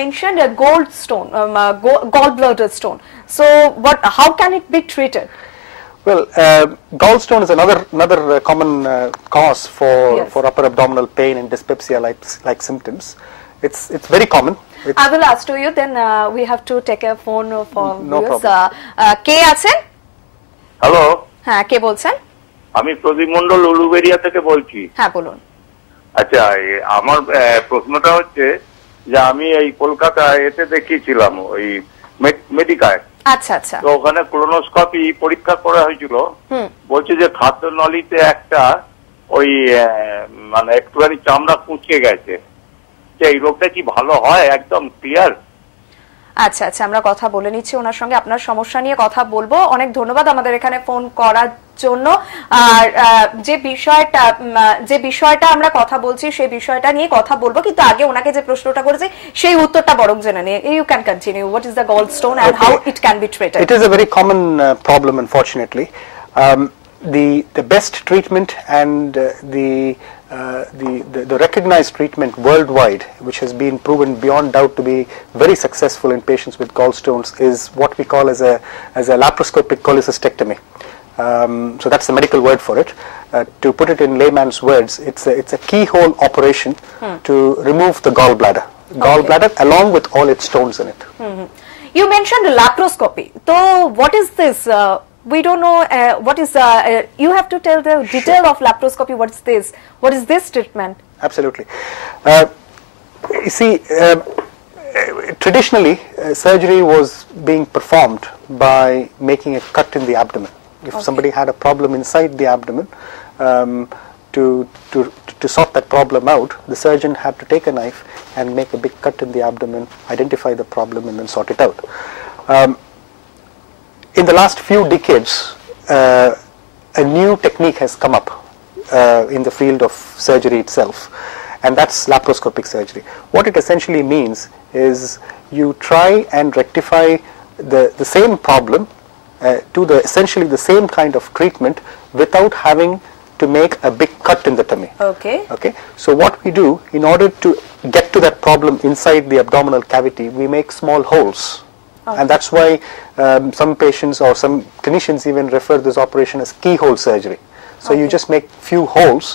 mentioned a gold stone, gallbladder stone. So, how can it be treated? Well, gallstone is another common cause for upper abdominal pain and dyspepsia-like symptoms. It's very common. I will ask to you. Then we have to take a phone for no viewers. problem. কে আছেন? হ্যালো, হ্যাঁ, কে বলছেন? আমি প্রদীপ মন্ডল উলুবেড়িয়া থেকে বলছি। হ্যাঁ, বলুন। আচ্ছা, আমার প্রশ্নটা হচ্ছে যে আমি এই কলকাতায় এতে দেখিয়েছিলাম ওই মেডিকায়। আচ্ছা আচ্ছা। তো ওখানে কোলোনোস্কোপি পরীক্ষা করা হয়েছিল। বলছে যে খাদ্যনলীতে একটা ওই মানে একটুখানি চামড়া কুঁচকে গেছে। এই রোগটা কি ভালো হয়? একদম ক্লিয়ার? আচ্ছা আচ্ছা, আমরা কথা বলে নিচ্ছি ওনার সঙ্গে, আপনার সমস্যা নিয়ে কথা বলবো। অনেক ধন্যবাদ আমাদের এখানে ফোন করার জন্য। আর যে বিষয়টা আমরা কথা বলছি সেই বিষয়টা নিয়ে কথা বলবো, কিন্তু আগে ওনাকে যে প্রশ্নটা করেছে সেই উত্তরটা বরং জেনে নিয়ে। You can continue. What is the gallstone and how it can be treated? It is a very common problem, unfortunately. The best treatment and the recognized treatment worldwide, which has been proven beyond doubt to be very successful in patients with gallstones, is what we call as a laparoscopic cholecystectomy. So that's the medical word for it. To put it in layman's words, it's a keyhole operation to remove the gallbladder along with all its stones in it. You mentioned laparoscopy. So what is this? We don't know what is. You have to tell the detail of laparoscopy. What is this? What is this treatment? Absolutely. You see, traditionally, surgery was being performed by making a cut in the abdomen. If somebody had a problem inside the abdomen, to sort that problem out, the surgeon had to take a knife and make a big cut in the abdomen, identify the problem, and then sort it out. In the last few decades, a new technique has come up in the field of surgery itself, and that's laparoscopic surgery. What it essentially means is you try and rectify the same problem to essentially the same kind of treatment without having to make a big cut in the tummy. Okay. So what we do, in order to get to that problem inside the abdominal cavity, we make small holes. And that's why some patients or some clinicians even refer this operation as keyhole surgery. So you just make few holes,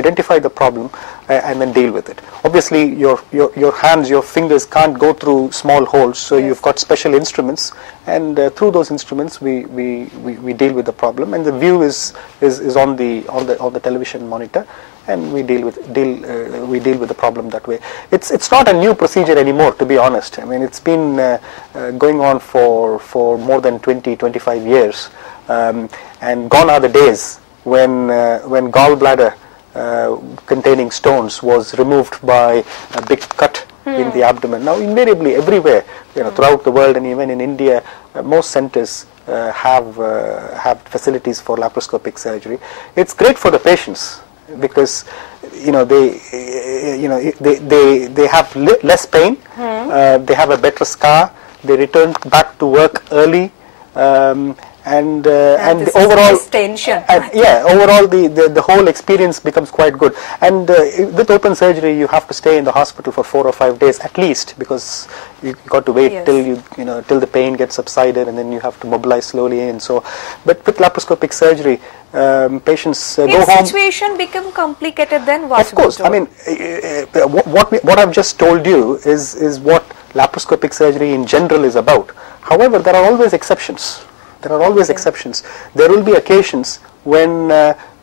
identify the problem, and then deal with it. Obviously, your hands, your fingers can't go through small holes, so you've got special instruments, and through those instruments we deal with the problem, and the view is on the television monitor, and we deal with the problem that way. It's not a new procedure anymore, to be honest. I mean, it's been going on for more than 20-25 years, and gone are the days when gallbladder containing stones was removed by a big cut in the abdomen. Now, invariably everywhere, throughout the world, and even in India, most centers have facilities for laparoscopic surgery. It's great for the patients, because they have less pain, they have a better scar, they return back to work early, and the overall tension. Overall the whole experience becomes quite good. And with open surgery, you have to stay in the hospital for 4 or 5 days at least, because you got to wait till the pain gets subsided, and then you have to mobilize slowly. And so, but with laparoscopic surgery, patients go home. If situation become complicated, then what? Of course, I mean, what I've just told you is what laparoscopic surgery in general is about. However, there are always exceptions. There will be occasions when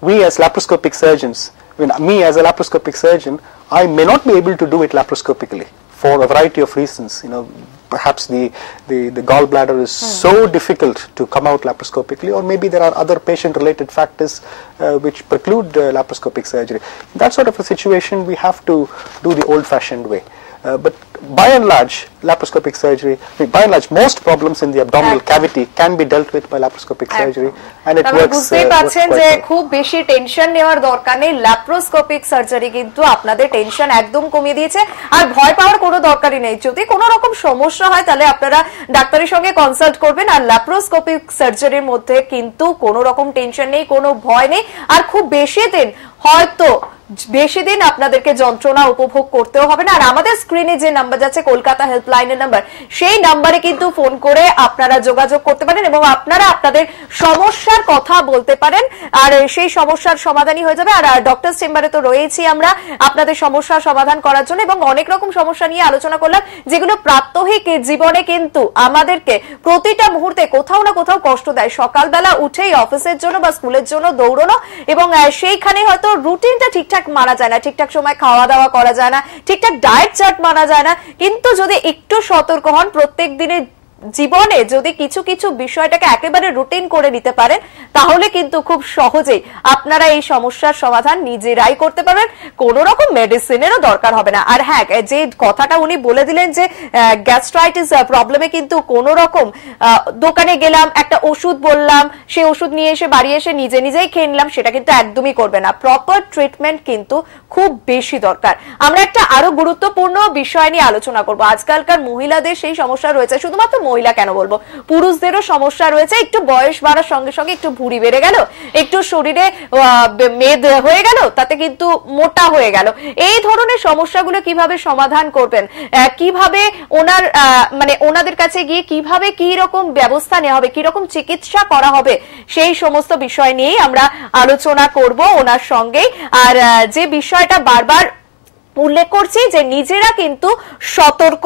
we as laparoscopic surgeons, me as a laparoscopic surgeon, I may not be able to do it laparoscopically for a variety of reasons. Perhaps the gallbladder is so difficult to come out laparoscopically, or maybe there are other patient-related factors which preclude laparoscopic surgery. In that sort of a situation, we have to do the old-fashioned way. But by and large, laparoscopic surgery, by and large, most problems in the abdominal cavity can be dealt with by laparoscopic surgery, and it works. বুঝতেই পাচ্ছেন যে খুব বেশি টেনশন নেওয়ার দরকার নেই। Laparoscopic surgery কিন্তু আপনাদের টেনশন একদম কমিয়ে দিয়েছে, আর ভয় পাওয়ার কোনো দরকারই নেই। যদি কোনো রকম সমস্যা হয় তাহলে আপনারা ডাক্তারের সঙ্গে কনসাল্ট করবেন। আর ল্যাপারোস্কোপিক সার্জারির মধ্যে কিন্তু কোনো রকম টেনশন নেই, কোনো ভয় নেই, আর খুব বেশি দিন আপনাদেরকে যন্ত্রণা উপভোগ করতেও হবে না। আর আমাদের স্ক্রিনে যে নাম্বার নাম্বার যাচ্ছে কলকাতা হেল্পলাইনের নাম্বার, সেই নাম্বারে কিন্তু ফোন করে আপনারা যোগাযোগ করতে পারেন এবং আপনারা আপনাদের সমস্যার কথা বলতে পারেন আর সেই সমস্যার সমাধানই হয়ে যাবে। আর ডক্টর চেম্বারে তো রয়েছি আমরা আপনাদের সমস্যার সমাধান করার জন্য এবং অনেক রকম সমস্যা নিয়ে আলোচনা করলাম যেগুলো প্রাত্যহিক জীবনে কিন্তু আমাদেরকে প্রতিটা মুহূর্তে কোথাও না কোথাও কষ্ট দেয়। সকালবেলা উঠেই অফিসের জন্য বা স্কুলের জন্য দৌড়ানো এবং সেইখানে হয়তো রুটিনটা ঠিকঠাক মানা যায় না, ঠিকঠাক সময় খাওয়া দাওয়া করা যায় না, ঠিকঠাক ডায়েট চার্ট মানা যায় না। কিন্তু যদি একটু সতর্ক হন, প্রত্যেক দিনের জীবনে যদি কিছু কিছু বিষয়টাকে একেবারে রুটিন করে নিতে পারেন তাহলে কিন্তু খুব সহজেই আপনারা এই সমস্যার সমাধান নিজেরাই করতে পারবেন, কোনো রকম মেডিসিনেরও দরকার হবে না। আর হ্যাঁ, যে কথাটা উনি বলে দিলেন যে গ্যাস্ট্রাইটিস প্রবলেমে কিন্তু কোনো রকম দোকানে গেলাম একটা ওষুধ বললাম, সেই ওষুধ নিয়ে এসে বাড়ি এসে নিজে নিজেই খেয়ে নিলাম, সেটা কিন্তু একদমই করবে না। প্রপার ট্রিটমেন্ট কিন্তু খুব বেশি দরকার। আমরা একটা আরো গুরুত্বপূর্ণ বিষয় নিয়ে আলোচনা করব। আজকালকার মহিলাদের সেই সমস্যা রয়েছে, শুধুমাত্র মহিলা কেন বলবো, পুরুষদেরও সমস্যা রয়েছে। একটু বয়স বাড়ার সঙ্গে সঙ্গে একটু ভুঁড়ি বেড়ে গেল, একটু শরীরে মেদ হয়ে গেল, তাতে কিন্তু মোটা হয়ে গেল। এই ধরনের সমস্যাগুলো কিভাবে সমাধান করবেন, কিভাবে ওনাদের কাছে গিয়ে কিভাবে কি রকম ব্যবস্থা নেওয়া হবে, কি রকম চিকিৎসা করা হবে, সেই সমস্ত বিষয় নিয়েই আমরা আলোচনা করব ওনার সঙ্গে। আর যে বিষয়টা বারবার উল্লেখ করছি যে নিজেরা কিন্তু সতর্ক